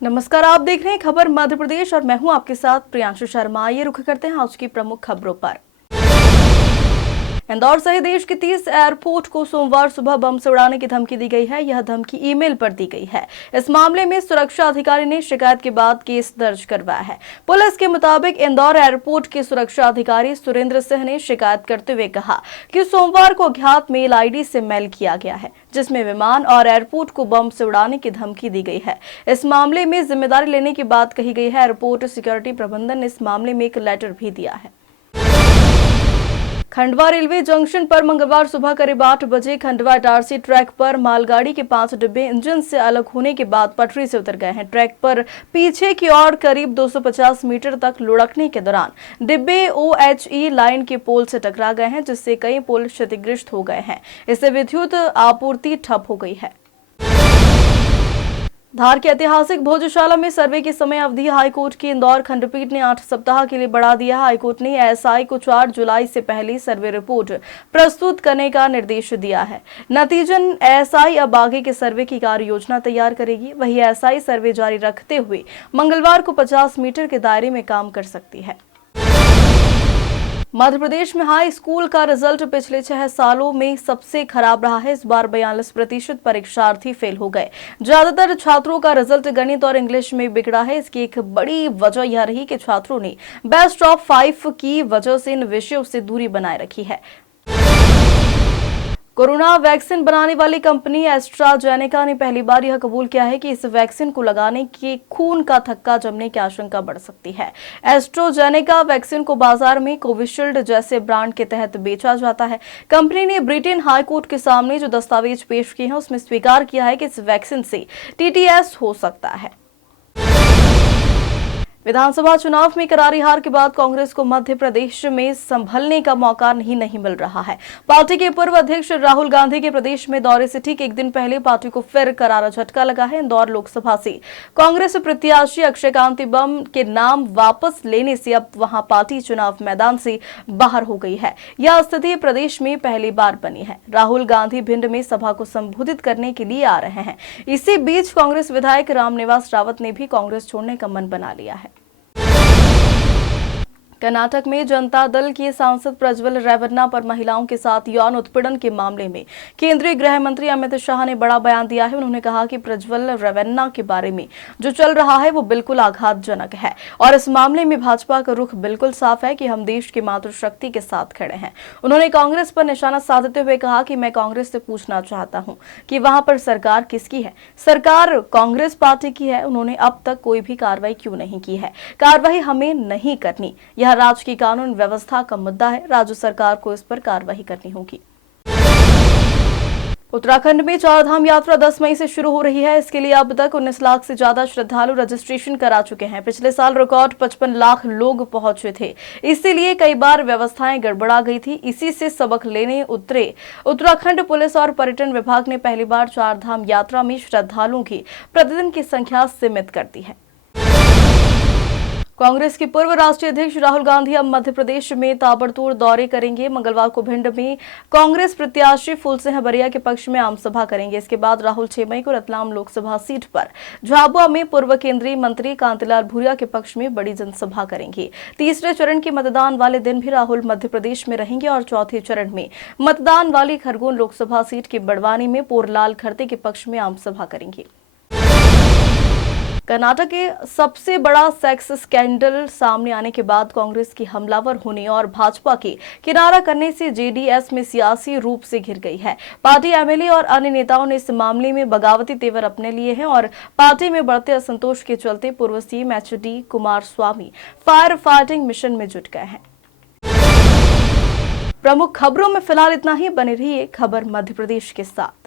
नमस्कार, आप देख रहे हैं खबर मध्य प्रदेश और मैं हूं आपके साथ प्रियांशु शर्मा। ये रुख करते हैं आज की प्रमुख खबरों पर। इंदौर सहित देश के 30 एयरपोर्ट को सोमवार सुबह बम से उड़ाने की धमकी दी गई है। यह धमकी ईमेल पर दी गई है। इस मामले में सुरक्षा अधिकारी ने शिकायत के बाद केस दर्ज करवाया है। पुलिस के मुताबिक इंदौर एयरपोर्ट के सुरक्षा अधिकारी सुरेंद्र सिंह ने शिकायत करते हुए कहा कि सोमवार को अज्ञात मेल आईडी से मेल किया गया है, जिसमें विमान और एयरपोर्ट को बम से उड़ाने की धमकी दी गई है। इस मामले में जिम्मेदारी लेने की बात कही गई है। एयरपोर्ट सिक्योरिटी प्रबंधन ने इस मामले में एक लेटर भी दिया है। खंडवा रेलवे जंक्शन पर मंगलवार सुबह करीब 8 बजे खंडवा इटारसी ट्रैक पर मालगाड़ी के 5 डिब्बे इंजन से अलग होने के बाद पटरी से उतर गए हैं। ट्रैक पर पीछे की ओर करीब 250 मीटर तक लुढ़कने के दौरान डिब्बे OHE लाइन के पोल से टकरा गए हैं, जिससे कई पोल क्षतिग्रस्त हो गए हैं। इससे विद्युत आपूर्ति ठप हो गई है। धार के ऐतिहासिक भोजशाला में सर्वे की समय अवधि हाईकोर्ट की इंदौर खंडपीठ ने 8 सप्ताह के लिए बढ़ा दिया। हाईकोर्ट ने एएसआई को 4 जुलाई से पहले सर्वे रिपोर्ट प्रस्तुत करने का निर्देश दिया है। नतीजन एएसआई अब आगे के सर्वे की कार्य योजना तैयार करेगी। वही एएसआई सर्वे जारी रखते हुए मंगलवार को 50 मीटर के दायरे में काम कर सकती है। मध्य प्रदेश में हाई स्कूल का रिजल्ट पिछले 6 सालों में सबसे खराब रहा है। इस बार 42% परीक्षार्थी फेल हो गए। ज्यादातर छात्रों का रिजल्ट गणित और इंग्लिश में बिगड़ा है। इसकी एक बड़ी वजह यह रही कि छात्रों ने बेस्ट ऑफ 5 की वजह से इन विषयों से दूरी बनाए रखी है। कोरोना वैक्सीन बनाने वाली कंपनी एस्ट्राजेनेका ने पहली बार यह कबूल किया है कि इस वैक्सीन को लगाने के खून का थक्का जमने की आशंका बढ़ सकती है। एस्ट्राजेनेका वैक्सीन को बाजार में कोविशील्ड जैसे ब्रांड के तहत बेचा जाता है। कंपनी ने ब्रिटेन हाईकोर्ट के सामने जो दस्तावेज पेश किए हैं उसमें स्वीकार किया है कि इस वैक्सीन से TTS हो सकता है। विधानसभा चुनाव में करारी हार के बाद कांग्रेस को मध्य प्रदेश में संभलने का मौका नहीं मिल रहा है। पार्टी के पूर्व अध्यक्ष राहुल गांधी के प्रदेश में दौरे से ठीक एक दिन पहले पार्टी को फिर करारा झटका लगा है। इंदौर लोकसभा से कांग्रेस प्रत्याशी अक्षय कांति बम के नाम वापस लेने से अब वहां पार्टी चुनाव मैदान से बाहर हो गई है। यह स्थिति प्रदेश में पहली बार बनी है। राहुल गांधी भिंड में सभा को संबोधित करने के लिए आ रहे हैं। इसी बीच कांग्रेस विधायक रामनिवास रावत ने भी कांग्रेस छोड़ने का मन बना लिया है। कर्नाटक में जनता दल के सांसद प्रज्वल रेवन्ना पर महिलाओं के साथ यौन उत्पीड़न के मामले में केंद्रीय गृह मंत्री अमित शाह ने बड़ा बयान दिया है। उन्होंने कहा कि प्रज्वल रेवन्ना के बारे में जो चल रहा है वो बिल्कुल आघातजनक है और इस मामले में भाजपा का रुख बिल्कुल साफ है कि हम देश की मातृशक्ति के साथ खड़े हैं। उन्होंने कांग्रेस पर निशाना साधते हुए कहा कि मैं कांग्रेस से पूछना चाहता हूं कि वहां पर सरकार किसकी है? सरकार कांग्रेस पार्टी की है। उन्होंने अब तक कोई भी कार्रवाई क्यों नहीं की है? कार्रवाई हमें नहीं करनी। यह राज्य की कानून व्यवस्था का मुद्दा है। राज्य सरकार को इस पर कार्रवाई करनी होगी। उत्तराखंड में चारधाम यात्रा 10 मई से शुरू हो रही है। इसके लिए अब तक 19 लाख से ज्यादा श्रद्धालु रजिस्ट्रेशन करा चुके हैं। पिछले साल रिकॉर्ड 55 लाख लोग पहुंचे थे। इसीलिए कई बार व्यवस्थाएं गड़बड़ा गई थी। इसी से सबक लेने उतरे उत्तराखंड पुलिस और पर्यटन विभाग ने पहली बार चारधाम यात्रा में श्रद्धालुओं की प्रतिदिन की संख्या सीमित कर दी है। कांग्रेस के पूर्व राष्ट्रीय अध्यक्ष राहुल गांधी अब मध्य प्रदेश में ताबड़तोड़ दौरे करेंगे। मंगलवार को भिंड में कांग्रेस प्रत्याशी फूलसिंह बरिया के पक्ष में आम सभा करेंगे। इसके बाद राहुल 6 मई को रतलाम लोकसभा सीट पर झाबुआ में पूर्व केंद्रीय मंत्री कांतिलाल भूरिया के पक्ष में बड़ी जनसभा करेंगे। तीसरे चरण के मतदान वाले दिन भी राहुल मध्य प्रदेश में रहेंगे और चौथे चरण में मतदान वाली खरगोन लोकसभा सीट की बड़वानी में पोरलाल खड़ते के पक्ष में आम सभा करेंगे। कर्नाटक के सबसे बड़ा सेक्स स्कैंडल सामने आने के बाद कांग्रेस की हमलावर होने और भाजपा के किनारा करने से जेडीएस में सियासी रूप से घिर गई है। पार्टी एमएलए और अन्य नेताओं ने इस मामले में बगावती तेवर अपने लिए हैं और पार्टी में बढ़ते असंतोष के चलते पूर्व CM HD Kumaraswamy fire fighting mission में जुट गए हैं। प्रमुख खबरों में फिलहाल इतना ही। बने रहिए खबर मध्य प्रदेश के साथ।